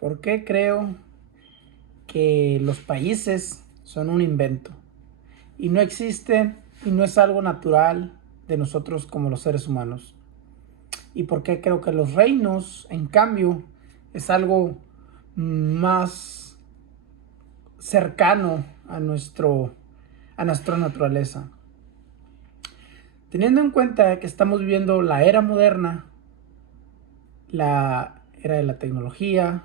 ¿Por qué creo que los países son un invento? Y no existen y no es algo natural de nosotros como los seres humanos. ¿Y por qué creo que los reinos, en cambio, es algo más cercano a nuestra naturaleza? Teniendo en cuenta que estamos viviendo la era moderna, la era de la tecnología,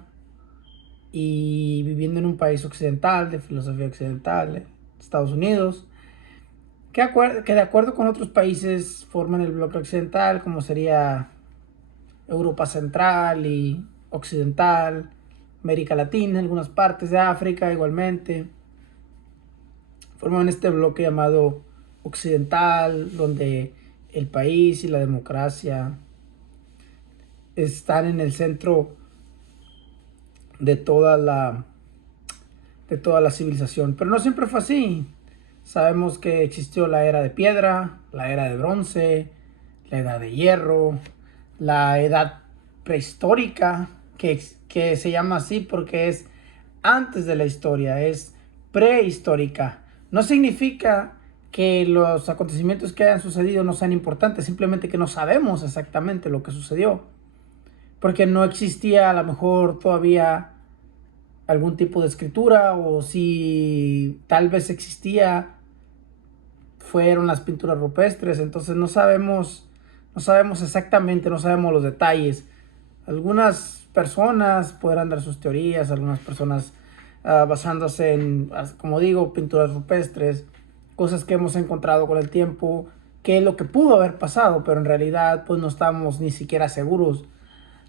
y viviendo en un país occidental, de filosofía occidental, Estados Unidos, que de acuerdo con otros países forman el bloque occidental, como sería Europa Central y Occidental, América Latina, algunas partes de África igualmente, forman este bloque llamado occidental, donde el país y la democracia están en el centro de toda la civilización. Pero no siempre fue así. Sabemos que existió la era de piedra, la era de bronce, la edad de hierro, la edad prehistórica, que se llama así porque es antes de la historia, es prehistórica. No significa que los acontecimientos que hayan sucedido no sean importantes, simplemente que no sabemos exactamente lo que sucedió, porque no existía a lo mejor todavía algún tipo de escritura, o si tal vez existía, fueron las pinturas rupestres. Entonces no sabemos exactamente, no sabemos los detalles. Algunas personas podrán dar sus teorías, algunas personas basándose en, como digo, pinturas rupestres, cosas que hemos encontrado con el tiempo, que es lo que pudo haber pasado, pero en realidad pues no estamos ni siquiera seguros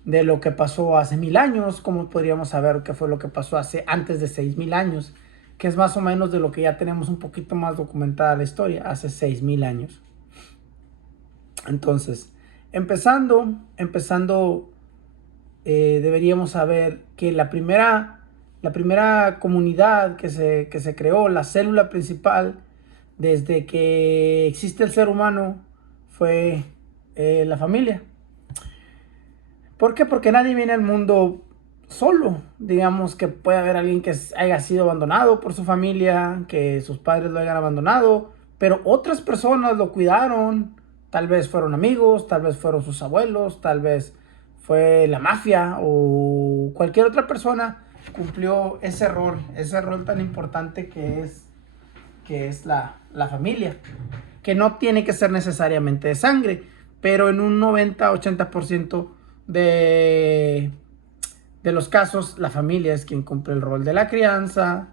de lo que pasó hace 1000 años. ¿Cómo podríamos saber qué fue lo que pasó hace antes de 6000 años? Que es más o menos de lo que ya tenemos un poquito más documentada la historia, hace 6000 años. Entonces, empezando, deberíamos saber que la primera comunidad que se creó, la célula principal, desde que existe el ser humano, fue la familia. ¿Por qué? Porque nadie viene al mundo solo. Digamos que puede haber alguien que haya sido abandonado por su familia, que sus padres lo hayan abandonado, pero otras personas lo cuidaron. Tal vez fueron amigos, tal vez fueron sus abuelos, tal vez fue la mafia o cualquier otra persona cumplió ese rol tan importante que es la familia, que no tiene que ser necesariamente de sangre, pero en un 90-80% de, de los casos, la familia es quien cumple el rol de la crianza,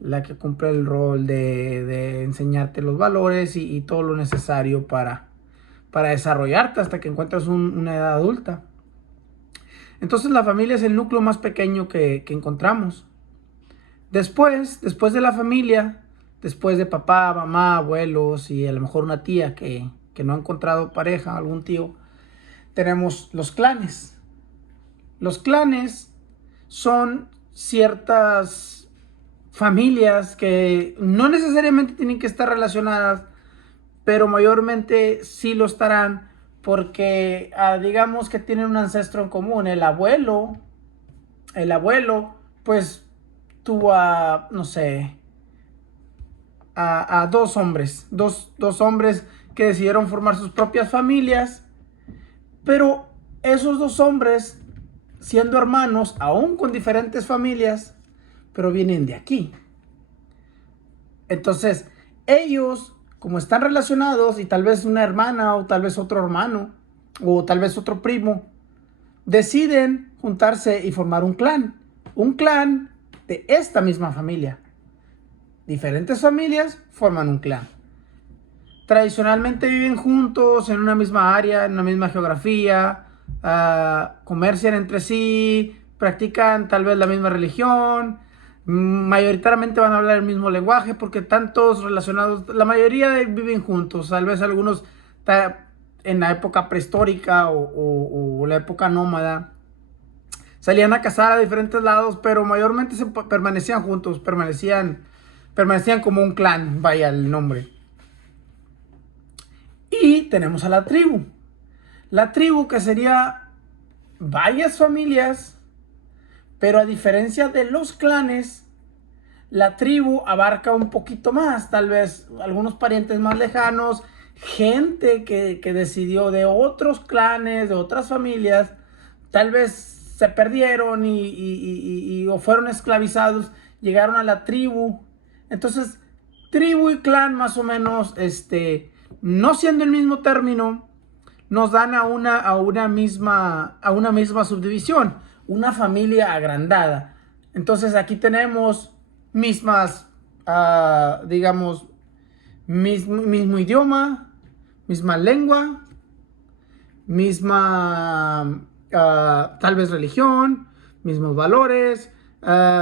la que cumple el rol de enseñarte los valores y todo lo necesario para desarrollarte hasta que encuentras una edad adulta. Entonces la familia es el núcleo más pequeño que encontramos. Después de la familia, después de papá, mamá, abuelos y a lo mejor una tía que no ha encontrado pareja, algún tío, tenemos los clanes. Los clanes son ciertas familias que no necesariamente tienen que estar relacionadas, pero mayormente sí lo estarán porque digamos que tienen un ancestro en común. El abuelo pues tuvo no sé, a dos hombres que decidieron formar sus propias familias, pero esos dos hombres, siendo hermanos, aún con diferentes familias, pero vienen de aquí. Entonces, ellos, como están relacionados, y tal vez una hermana, o tal vez otro hermano, o tal vez otro primo, deciden juntarse y formar un clan de esta misma familia. Diferentes familias forman un clan. Tradicionalmente viven juntos en una misma área, en una misma geografía, comercian entre sí, practican tal vez la misma religión, mayoritariamente van a hablar el mismo lenguaje porque están todos relacionados, la mayoría viven juntos, tal vez algunos en la época prehistórica o la época nómada salían a cazar a diferentes lados, pero mayormente permanecían juntos, permanecían como un clan, vaya el nombre. Y tenemos a la tribu. La tribu, que sería varias familias, Pero a diferencia de los clanes, la tribu abarca un poquito más, tal vez algunos parientes más lejanos, gente que decidió de otros clanes, de otras familias, tal vez se perdieron o fueron esclavizados, llegaron a la tribu. Entonces, tribu y clan más o menos, no siendo el mismo término, nos dan a una misma subdivisión, una familia agrandada. Entonces aquí tenemos mismas, digamos, mismo idioma, misma lengua, misma, tal vez religión, mismos valores,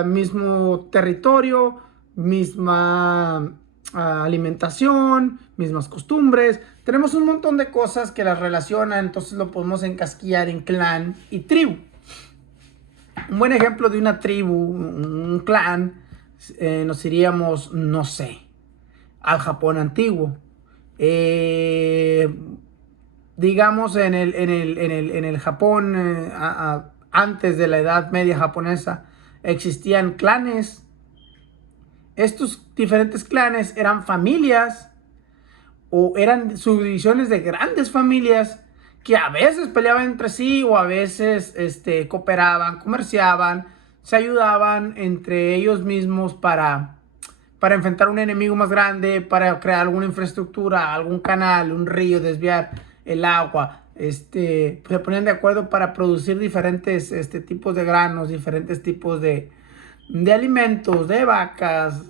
mismo territorio, misma alimentación, mismas costumbres. Tenemos un montón de cosas que las relacionan, entonces lo podemos encasquillar en clan y tribu. Un buen ejemplo de una tribu, un clan, nos iríamos, no sé, al Japón antiguo. Digamos en el Japón, antes de la Edad Media japonesa, existían clanes. Estos diferentes clanes eran familias o eran subdivisiones de grandes familias que a veces peleaban entre sí o a veces cooperaban, comerciaban, se ayudaban entre ellos mismos para enfrentar un enemigo más grande, para crear alguna infraestructura, algún canal, un río, desviar el agua. Se ponían de acuerdo para producir diferentes tipos de granos, diferentes tipos de alimentos, de vacas.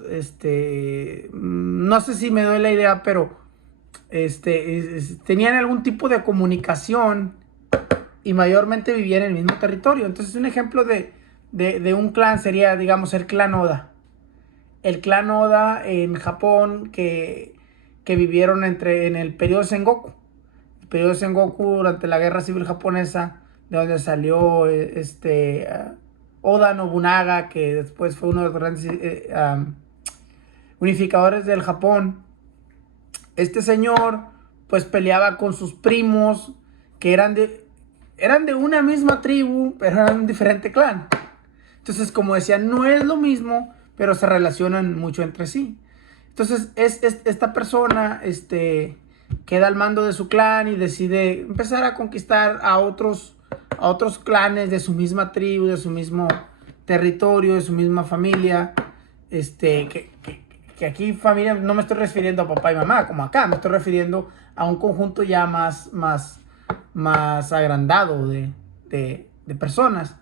No sé si me doy la idea, pero tenían algún tipo de comunicación y mayormente vivían en el mismo territorio. Entonces un ejemplo de un clan sería, digamos, el clan Oda. El clan Oda en Japón que vivieron en el periodo Sengoku. El periodo Sengoku durante la guerra civil japonesa, de donde salió Oda Nobunaga, que después fue uno de los grandes unificadores del Japón. Este señor pues peleaba con sus primos que eran de una misma tribu, pero eran un diferente clan. Entonces, como decía, no es lo mismo, pero se relacionan mucho entre sí. Entonces, esta persona queda al mando de su clan y decide empezar a conquistar a otros clanes de su misma tribu, de su mismo territorio, de su misma familia. Que aquí familia no me estoy refiriendo a papá y mamá, como acá, me estoy refiriendo a un conjunto ya más agrandado de personas.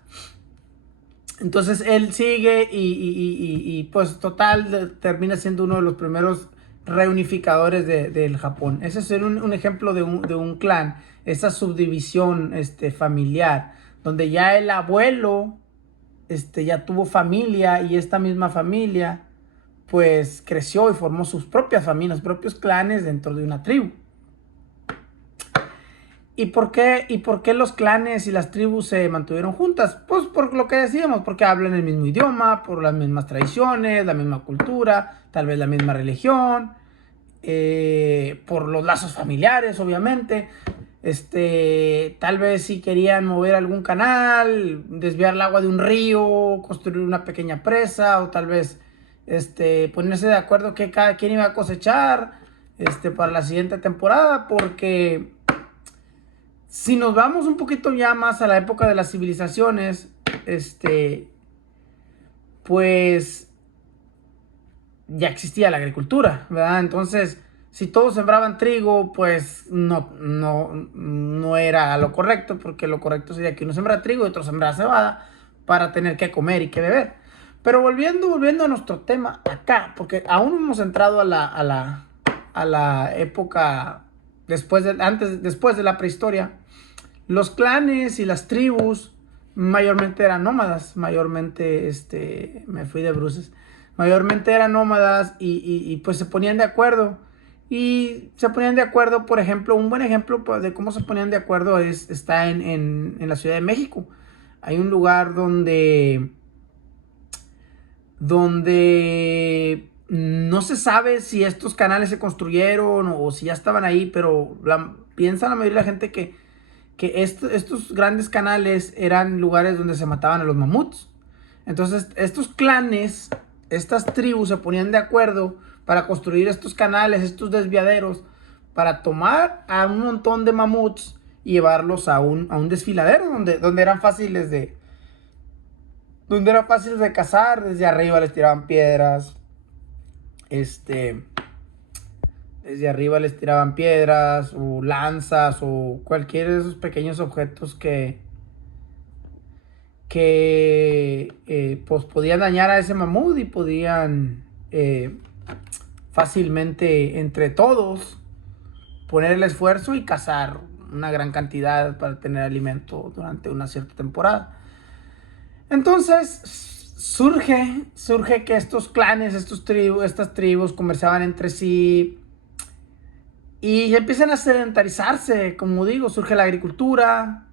Entonces él sigue y pues total termina siendo uno de los primeros reunificadores del Japón. Ese es un ejemplo de un clan, esa subdivisión familiar, donde ya el abuelo ya tuvo familia y esta misma familia pues creció y formó sus propias familias, sus propios clanes dentro de una tribu. ¿Y por qué los clanes y las tribus se mantuvieron juntas? Pues por lo que decíamos, porque hablan el mismo idioma, por las mismas tradiciones, la misma cultura, tal vez la misma religión, por los lazos familiares, obviamente. Tal vez si querían mover algún canal, desviar el agua de un río, construir una pequeña presa, o tal vez ponerse de acuerdo que cada quien iba a cosechar para la siguiente temporada, porque si nos vamos un poquito ya más a la época de las civilizaciones, pues ya existía la agricultura, ¿verdad? Entonces, si todos sembraban trigo, pues no era lo correcto, porque lo correcto sería que uno sembrara trigo y otro sembrara cebada para tener que comer y que beber. Pero volviendo a nuestro tema acá, porque aún no hemos entrado a la época después de la prehistoria. Los clanes y las tribus mayormente eran nómadas, mayormente, me fui de bruces, mayormente eran nómadas y pues se ponían de acuerdo. Y se ponían de acuerdo, por ejemplo, un buen ejemplo de cómo se ponían de acuerdo está en la Ciudad de México. Hay un lugar donde no se sabe si estos canales se construyeron o si ya estaban ahí, pero piensa la mayoría de la gente que estos grandes canales eran lugares donde se mataban a los mamuts. Entonces, estos clanes, estas tribus se ponían de acuerdo para construir estos canales, estos desviaderos, para tomar a un montón de mamuts y llevarlos a un desfiladero donde eran fáciles de cazar. Desde arriba les tiraban piedras, desde arriba les tiraban piedras o lanzas o cualquier de esos pequeños objetos que pues podían dañar a ese mamut y podían fácilmente entre todos poner el esfuerzo y cazar una gran cantidad para tener alimento durante una cierta temporada. Entonces surge que estos clanes, estas tribus conversaban entre sí y empiezan a sedentarizarse. Como digo, surge la agricultura,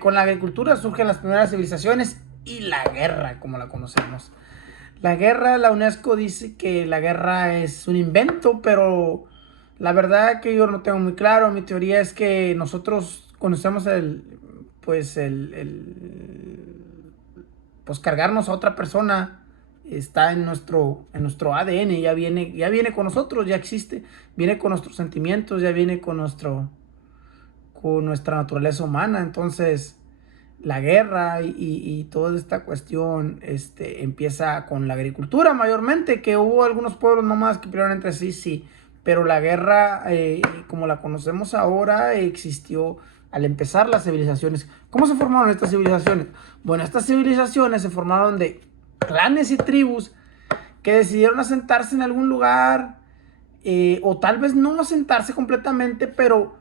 con la agricultura surgen las primeras civilizaciones y la guerra como la conocemos. La guerra, la UNESCO dice que la guerra es un invento, pero la verdad que yo no tengo muy claro. Mi teoría es que nosotros conocemos pues cargarnos a otra persona está en nuestro ADN, ya viene con nosotros, ya existe, viene con nuestros sentimientos, ya viene con nuestra naturaleza humana. Entonces la guerra y toda esta cuestión empieza con la agricultura mayormente, que hubo algunos pueblos nomás que pelearon entre sí, sí, pero la guerra como la conocemos ahora existió al empezar las civilizaciones. ¿Cómo se formaron estas civilizaciones? Bueno, estas civilizaciones se formaron de clanes y tribus que decidieron asentarse en algún lugar, o tal vez no asentarse completamente, pero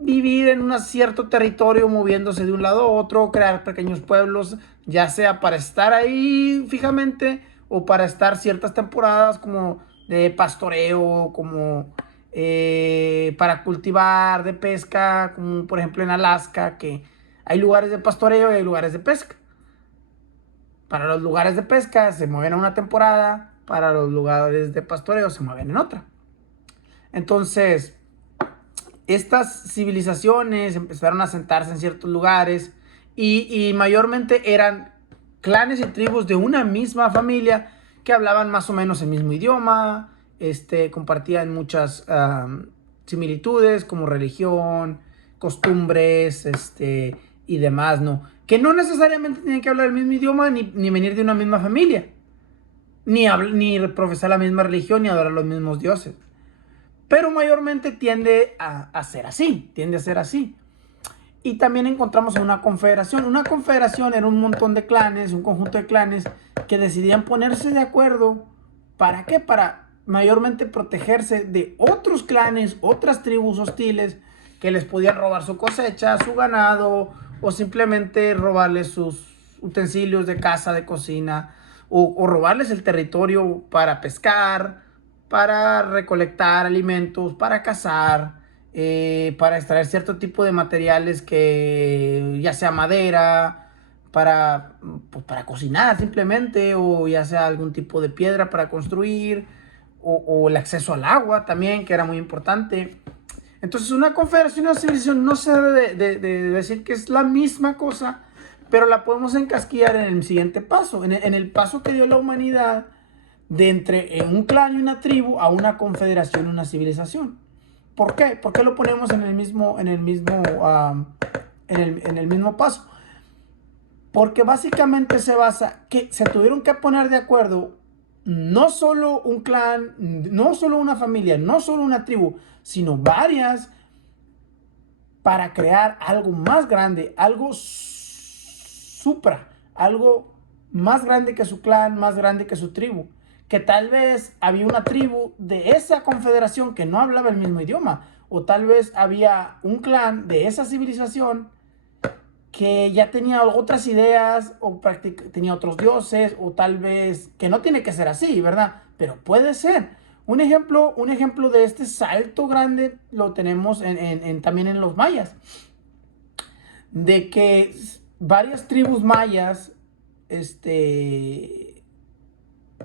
vivir en un cierto territorio, moviéndose de un lado a otro, crear pequeños pueblos, ya sea para estar ahí fijamente o para estar ciertas temporadas como de pastoreo, como para cultivar, de pesca, como por ejemplo en Alaska, que hay lugares de pastoreo y hay lugares de pesca. Para los lugares de pesca se mueven a una temporada, para los lugares de pastoreo se mueven en otra. Entonces, estas civilizaciones empezaron a sentarse en ciertos lugares y mayormente eran clanes y tribus de una misma familia que hablaban más o menos el mismo idioma, compartían muchas similitudes como religión, costumbres, y demás, ¿no? Que no necesariamente tienen que hablar el mismo idioma ni venir de una misma familia, ni profesar la misma religión, ni adorar los mismos dioses. Pero mayormente tiende a ser así. Y también encontramos una confederación. Una confederación era un montón de clanes, un conjunto de clanes que decidían ponerse de acuerdo. ¿Para qué? Para mayormente protegerse de otros clanes, otras tribus hostiles que les podían robar su cosecha, su ganado, o simplemente robarles sus utensilios de caza, de cocina, o robarles el territorio para pescar, para recolectar alimentos, para cazar, para extraer cierto tipo de materiales que ya sea madera, para cocinar simplemente, o ya sea algún tipo de piedra para construir, o el acceso al agua también, que era muy importante. Entonces una confederación y una civilización no se debe de decir que es la misma cosa, pero la podemos encasquillar en el siguiente paso, en el paso que dio la humanidad de entre un clan y una tribu a una confederación y una civilización. ¿Por qué? ¿Por qué lo ponemos en el mismo paso? Porque básicamente se basa que se tuvieron que poner de acuerdo no solo un clan, no solo una familia, no solo una tribu, sino varias, para crear algo más grande, algo algo más grande que su clan, más grande que su tribu. Que tal vez había una tribu de esa confederación que no hablaba el mismo idioma, o tal vez había un clan de esa civilización que ya tenía otras ideas, o tenía otros dioses, o tal vez, que no tiene que ser así, ¿verdad? Pero puede ser. Un ejemplo de este salto grande lo tenemos también en los mayas. De que varias tribus mayas,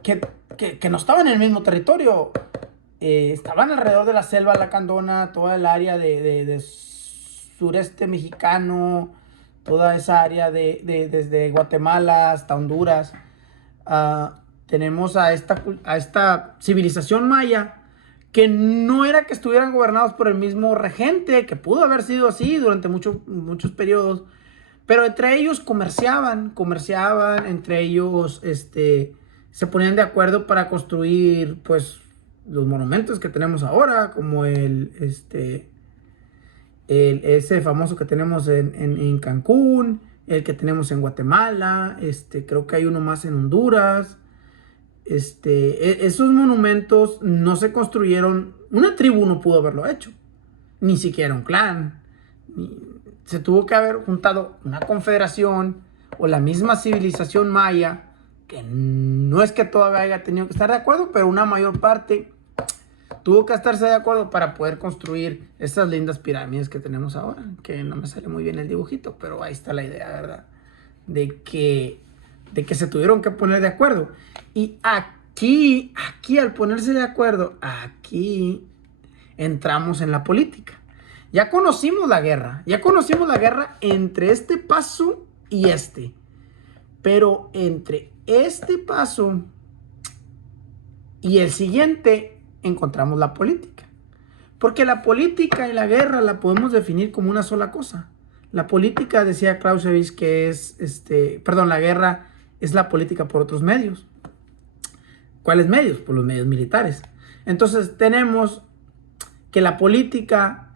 que no estaban en el mismo territorio, estaban alrededor de la selva lacandona, toda el área de sureste mexicano, toda esa área desde Guatemala hasta Honduras. Tenemos a esta civilización maya, que no era que estuvieran gobernados por el mismo regente, que pudo haber sido así durante muchos periodos, pero entre ellos comerciaban, entre ellos se ponían de acuerdo para construir pues los monumentos que tenemos ahora, como ese famoso que tenemos en Cancún, el que tenemos en Guatemala, creo que hay uno más en Honduras. Esos monumentos no se construyeron, una tribu no pudo haberlo hecho, ni siquiera un clan. Se tuvo que haber juntado una confederación o la misma civilización maya, que no es que todavía haya tenido que estar de acuerdo, pero una mayor parte tuvo que estarse de acuerdo para poder construir estas lindas pirámides que tenemos ahora, que no me sale muy bien el dibujito, pero ahí está la idea, ¿verdad? De que se tuvieron que poner de acuerdo. Y aquí al ponerse de acuerdo, aquí entramos en la política. Ya conocimos la guerra entre este paso y este. Pero entre este paso y el siguiente encontramos la política. Porque la política y la guerra la podemos definir como una sola cosa. La política, decía Clausewitz, que es, la guerra es la política por otros medios. ¿Cuáles medios? Por los medios militares. Entonces tenemos que la política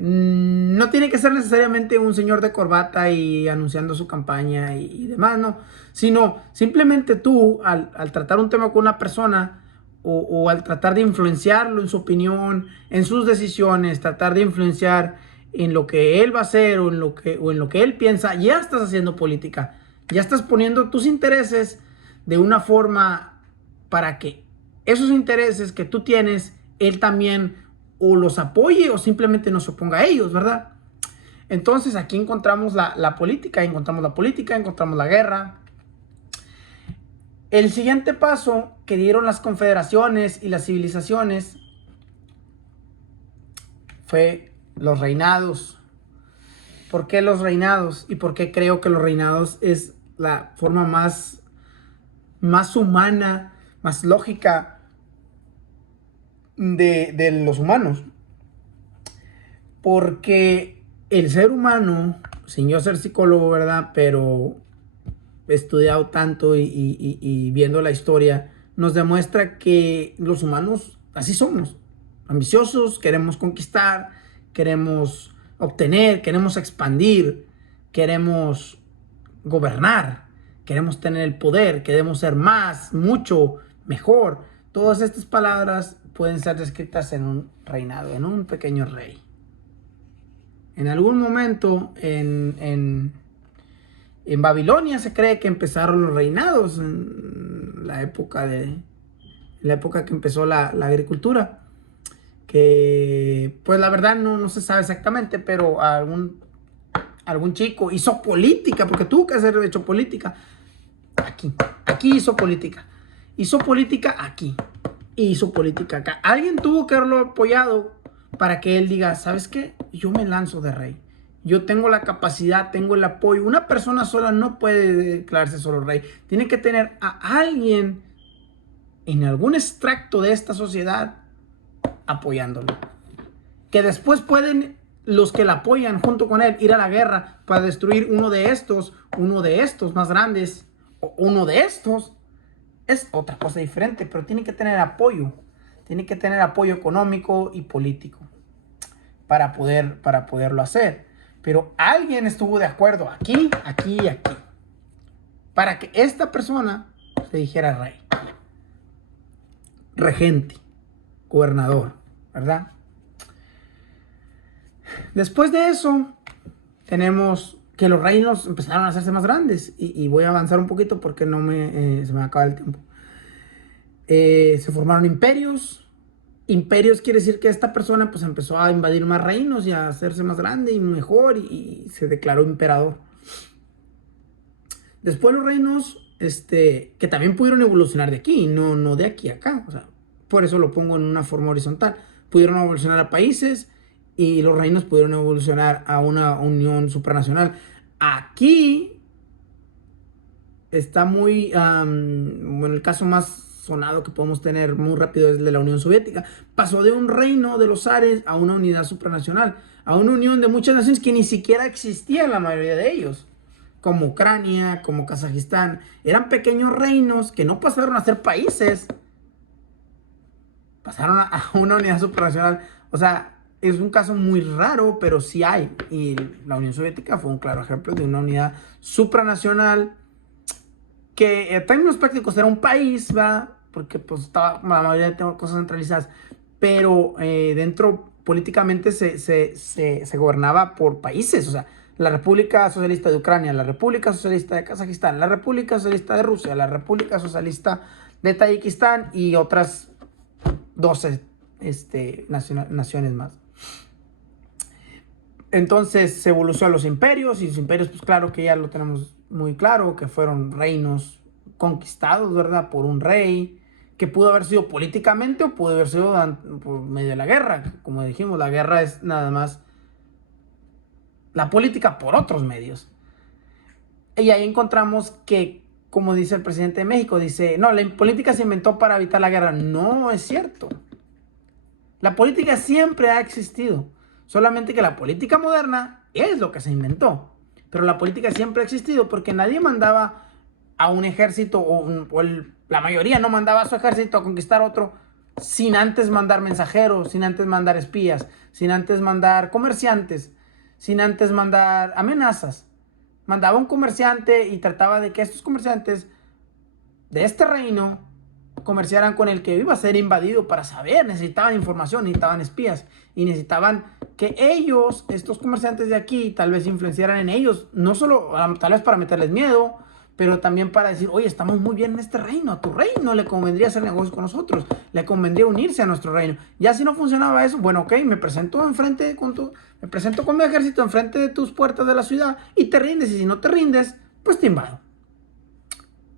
no tiene que ser necesariamente un señor de corbata y anunciando su campaña y demás, no. Sino simplemente tú, al tratar un tema con una persona o al tratar de influenciarlo en su opinión, en sus decisiones, tratar de influenciar en lo que él va a hacer o en lo que él piensa, ya estás haciendo política. Ya estás poniendo tus intereses de una forma para que esos intereses que tú tienes, él también o los apoye o simplemente no se oponga a ellos, ¿verdad? Entonces aquí encontramos la política, encontramos la guerra. El siguiente paso que dieron las confederaciones y las civilizaciones fue los reinados. ¿Por qué los reinados? ¿Y por qué creo que los reinados es la forma más humana, más lógica de los humanos? Porque el ser humano, sin yo ser psicólogo, ¿verdad? Pero he estudiado tanto y viendo la historia, nos demuestra que los humanos así somos. Ambiciosos, queremos conquistar, queremos obtener, queremos expandir, queremos gobernar, queremos tener el poder, queremos ser más, mucho, mejor. Todas estas palabras pueden ser descritas en un reinado, en un pequeño rey. En algún momento en Babilonia se cree que empezaron los reinados, en la época que empezó la agricultura. Que pues la verdad no se sabe exactamente, pero algún chico hizo política, porque tuvo que haber hecho política. Aquí hizo política. Hizo política aquí. Hizo política acá. Alguien tuvo que haberlo apoyado para que él diga, ¿sabes qué? Yo me lanzo de rey. Yo tengo la capacidad, tengo el apoyo. Una persona sola no puede declararse solo rey. Tiene que tener a alguien en algún extracto de esta sociedad apoyándolo. Que después pueden los que la apoyan junto con él ir a la guerra para destruir uno de estos más grandes, o uno de estos. Es otra cosa diferente, pero tiene que tener apoyo. Tiene que tener apoyo económico y político para poderlo hacer. Pero alguien estuvo de acuerdo aquí y aquí para que esta persona se dijera rey, regente, gobernador, ¿verdad? Después de eso, tenemos que los reinos empezaron a hacerse más grandes. Y voy a avanzar un poquito porque se me acaba el tiempo. Se formaron imperios. Imperios quiere decir que esta persona pues empezó a invadir más reinos y a hacerse más grande y mejor. Y se declaró emperador. Después los reinos, que también pudieron evolucionar de aquí, no de aquí a acá. O sea, por eso lo pongo en una forma horizontal. Pudieron evolucionar a países y los reinos pudieron evolucionar a una unión supranacional. Aquí está muy, bueno, el caso más sonado que podemos tener muy rápido es el de la Unión Soviética. Pasó de un reino de los zares a una unidad supranacional, a una unión de muchas naciones que ni siquiera existían la mayoría de ellos, como Ucrania, como Kazajistán. Eran pequeños reinos que no pasaron a ser países, pasaron a una unidad supranacional. O sea, es un caso muy raro, pero sí hay. Y la Unión Soviética fue un claro ejemplo de una unidad supranacional que en términos prácticos era un país, ¿va? Porque pues estaba la mayoría de cosas centralizadas, pero dentro políticamente se gobernaba por países. O sea, la República Socialista de Ucrania, la República Socialista de Kazajistán, la República Socialista de Rusia, la República Socialista de Tayikistán y otras 12 naciones más. Entonces se evolucionó a los imperios, y los imperios, pues claro que ya lo tenemos muy claro, que fueron reinos conquistados, ¿verdad? Por un rey, que pudo haber sido políticamente o pudo haber sido por medio de la guerra. Como dijimos, la guerra es nada más la política por otros medios. Y ahí encontramos que, como dice el presidente de México, dice, no, la política se inventó para evitar la guerra. No es cierto. La política siempre ha existido, solamente que la política moderna es lo que se inventó. Pero la política siempre ha existido porque nadie mandaba a un ejército, la mayoría no mandaba a su ejército a conquistar otro sin antes mandar mensajeros, sin antes mandar espías, sin antes mandar comerciantes, sin antes mandar amenazas. Mandaba un comerciante y trataba de que estos comerciantes de este reino comerciaran con el que iba a ser invadido para saber. Necesitaban información, necesitaban espías y necesitaban que ellos, estos comerciantes de aquí, tal vez influenciaran en ellos, no solo tal vez para meterles miedo, pero también para decir, oye, estamos muy bien en este reino, a tu reino le convendría hacer negocios con nosotros, le convendría unirse a nuestro reino. Ya si no funcionaba eso, bueno, ok, me presento con mi ejército enfrente de tus puertas de la ciudad y te rindes, y si no te rindes, pues te invado.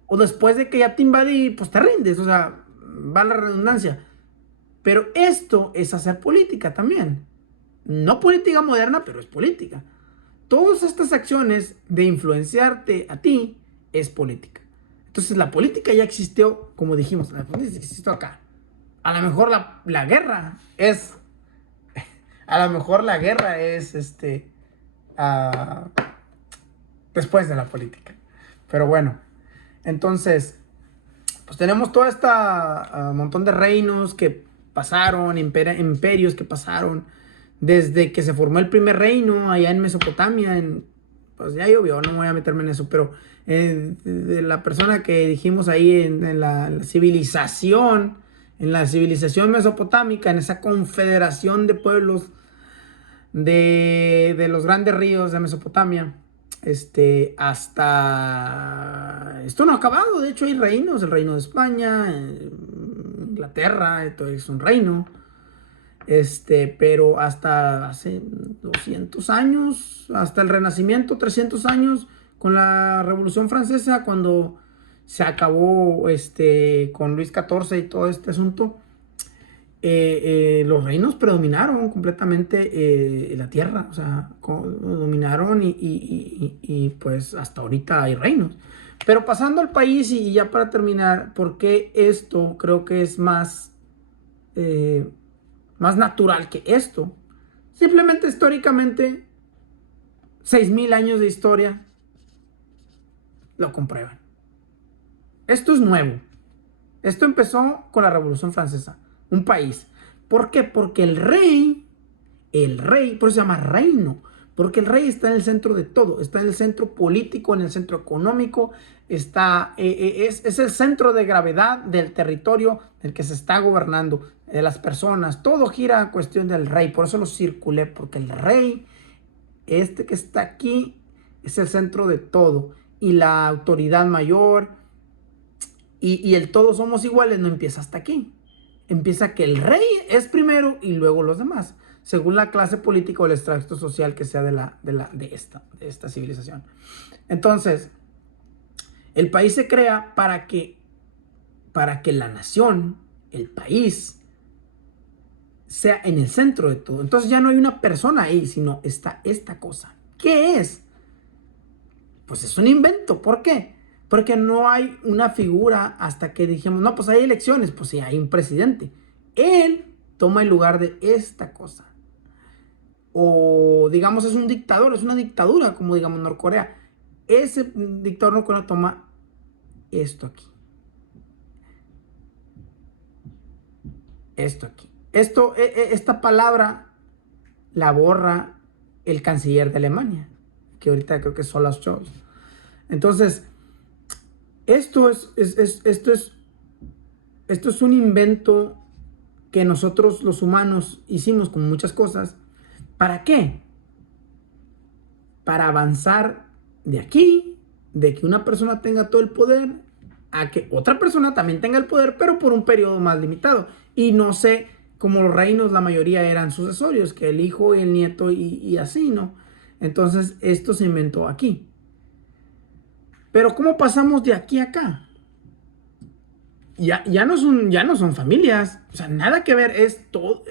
O después de que ya te invadí, pues te rindes, o sea, va la redundancia. Pero esto es hacer política también. No política moderna, pero es política. Todas estas acciones de influenciarte a ti es política. Entonces la política ya existió, como dijimos, la política existió acá. A lo mejor la guerra es... A lo mejor la guerra es uh, después de la política. Pero bueno, entonces, pues tenemos todo este montón de reinos que pasaron, imperios que pasaron, desde que se formó el primer reino allá en Mesopotamia, pues ya llovió, no voy a meterme en eso, pero de la persona que dijimos ahí en la civilización mesopotámica, en esa confederación de pueblos de los grandes ríos de Mesopotamia, hasta... Esto no ha acabado, de hecho hay reinos, el reino de España, Inglaterra, esto es un reino, pero hasta hace 200 años, hasta el Renacimiento, 300 años, con la Revolución Francesa, cuando se acabó con Luis XIV y todo este asunto, los reinos predominaron completamente la tierra, o sea, dominaron y pues hasta ahorita hay reinos. Pero pasando al país y ya para terminar, porque esto creo que es más natural que esto. Simplemente históricamente, 6,000 años de historia lo comprueban. Esto es nuevo. Esto empezó con la Revolución Francesa. Un país. ¿Por qué? Porque el rey, por eso se llama reino, porque el rey está en el centro de todo, está en el centro político, en el centro económico, es el centro de gravedad del territorio del que se está gobernando, de las personas, todo gira en cuestión del rey. Por eso lo circulé, porque el rey, que está aquí, es el centro de todo, y la autoridad mayor, y el todos somos iguales no empieza hasta aquí. Empieza que el rey es primero y luego los demás, según la clase política o el extracto social que sea de esta civilización. Entonces, el país se crea para que la nación, el país, sea en el centro de todo. Entonces ya no hay una persona ahí, sino está esta cosa. ¿Qué es? Pues es un invento. ¿Por qué? Porque no hay una figura hasta que dijimos, no, pues hay elecciones, pues sí, hay un presidente. Él toma el lugar de esta cosa. O digamos es un dictador, es una dictadura, como digamos Norcorea. Ese dictador norcoreano toma esto aquí. Esto aquí. Esta palabra la borra el canciller de Alemania, que ahorita creo que es Olaf Scholz. Entonces, esto es un invento que nosotros los humanos hicimos con muchas cosas. ¿Para qué? Para avanzar de aquí, de que una persona tenga todo el poder, a que otra persona también tenga el poder, pero por un periodo más limitado. Y no sé, como los reinos, la mayoría eran sucesorios, que el hijo y el nieto y así, ¿no? Entonces, esto se inventó aquí. Pero ¿cómo pasamos de aquí a acá? Ya no son familias. O sea, nada que ver es todo.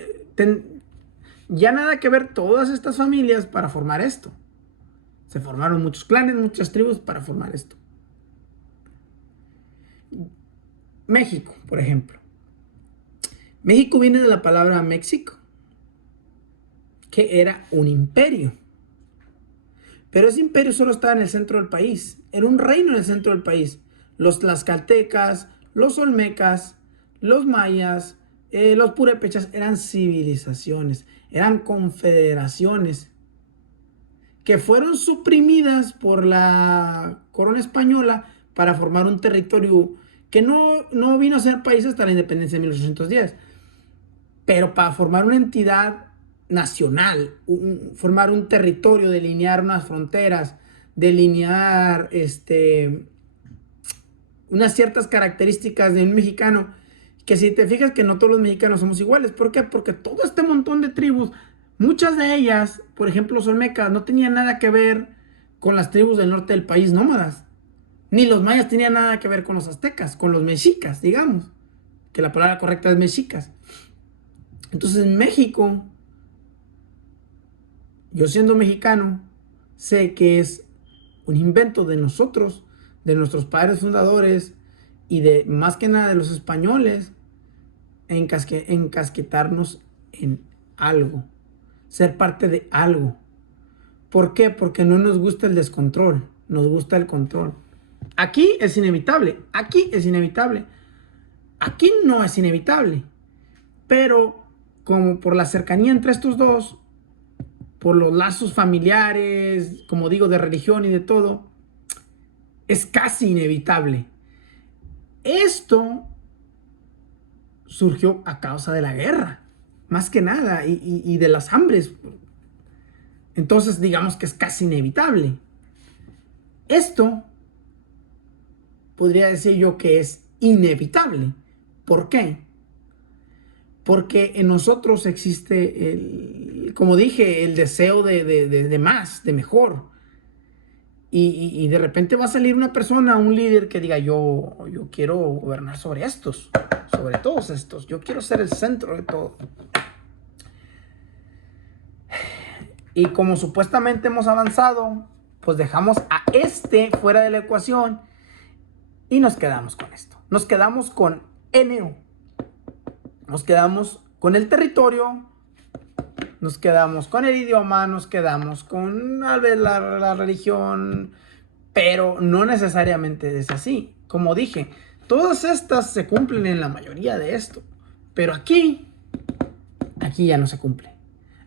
Ya nada que ver todas estas familias para formar esto. Se formaron muchos clanes, muchas tribus para formar esto. México, por ejemplo. México viene de la palabra México, que era un imperio. Pero ese imperio solo estaba en el centro del país. Era un reino en el centro del país. Los tlaxcaltecas, los olmecas, los mayas, los purépechas eran civilizaciones, eran confederaciones que fueron suprimidas por la corona española para formar un territorio que no vino a ser país hasta la independencia de 1810. Pero para formar una entidad nacional, formar un territorio, delinear unas fronteras, delinear unas ciertas características de un mexicano, que si te fijas que no todos los mexicanos somos iguales. ¿Por qué? Porque todo este montón de tribus, muchas de ellas, por ejemplo los olmecas, no tenían nada que ver con las tribus del norte del país nómadas. Ni los mayas tenían nada que ver con los aztecas, con los mexicas, digamos. Que la palabra correcta es mexicas. Entonces en México, yo siendo mexicano, sé que es un invento de nosotros, de nuestros padres fundadores y de más que nada de los españoles, encasquetarnos en algo, ser parte de algo. ¿Por qué? Porque no nos gusta el descontrol, nos gusta el control. Aquí es inevitable, aquí es inevitable, aquí no es inevitable, pero como por la cercanía entre estos dos, por los lazos familiares, como digo, de religión y de todo, es casi inevitable. Esto surgió a causa de la guerra, más que nada, y de las hambres. Entonces, digamos que es casi inevitable. Esto podría decir yo que es inevitable. ¿Por qué? Porque en nosotros existe, como dije, el deseo de más, de mejor. Y de repente va a salir una persona, un líder que diga, yo quiero gobernar sobre estos, sobre todos estos. Yo quiero ser el centro de todo. Y como supuestamente hemos avanzado, pues dejamos a este fuera de la ecuación y nos quedamos con esto. Nos quedamos con NU. Nos quedamos con el territorio, nos quedamos con el idioma, nos quedamos con tal vez la religión, pero no necesariamente es así. Como dije, todas estas se cumplen en la mayoría de esto, pero aquí ya no se cumple.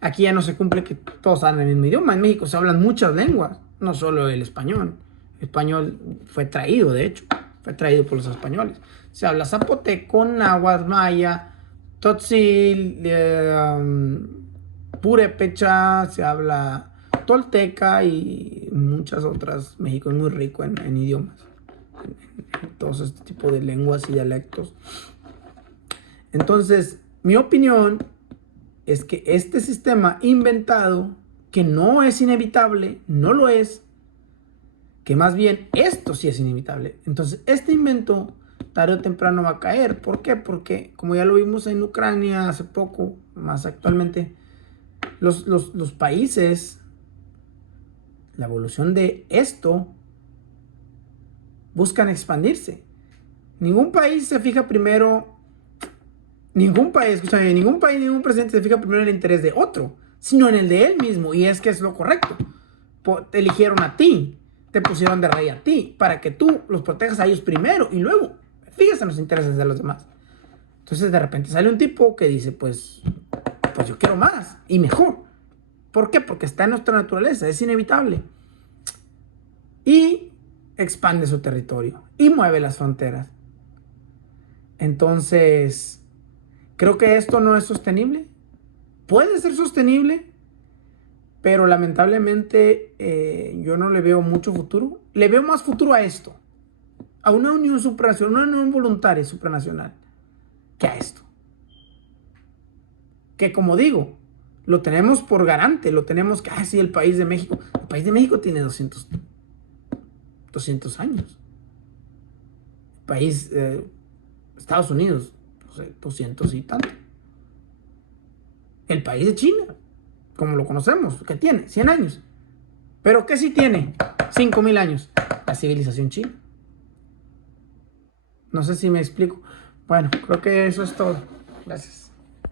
Aquí ya no se cumple que todos hablan el mismo idioma. En México se hablan muchas lenguas, no solo el español. El español fue traído, de hecho, fue traído por los españoles. Se habla zapoteco, náhuatl, maya, tzotzil, purépecha, se habla tolteca y muchas otras. México es muy rico en idiomas, en todos este tipo de lenguas y dialectos. Entonces, mi opinión es que este sistema inventado, que no es inevitable, no lo es, que más bien esto sí es inevitable. Entonces, este invento tarde o temprano va a caer. ¿Por qué? Porque como ya lo vimos en Ucrania hace poco, más actualmente, los países, la evolución de esto, buscan expandirse. Ningún país se fija primero, ningún país, escúchame, ningún presidente se fija primero en el interés de otro, sino en el de él mismo, y es que es lo correcto. Te eligieron a ti, te pusieron de rey a ti, para que tú los protejas a ellos primero, y luego fíjate en los intereses de los demás. Entonces de repente sale un tipo que dice, pues yo quiero más y mejor. ¿Por qué? Porque está en nuestra naturaleza, es inevitable. Y expande su territorio y mueve las fronteras. Entonces, creo que esto no es sostenible. Puede ser sostenible, pero lamentablemente yo no le veo mucho futuro. Le veo más futuro a esto, a una unión supranacional, una unión voluntaria supranacional, que a esto. Que como digo, lo tenemos por garante, lo tenemos que, sí, el país de México. El país de México tiene 200 años. El país, Estados Unidos, no sé, 200 y tanto. El país de China, como lo conocemos, que tiene 100 años. Pero ¿qué sí tiene? 5000 años. La civilización china. No sé si me explico. Bueno, creo que eso es todo. Gracias.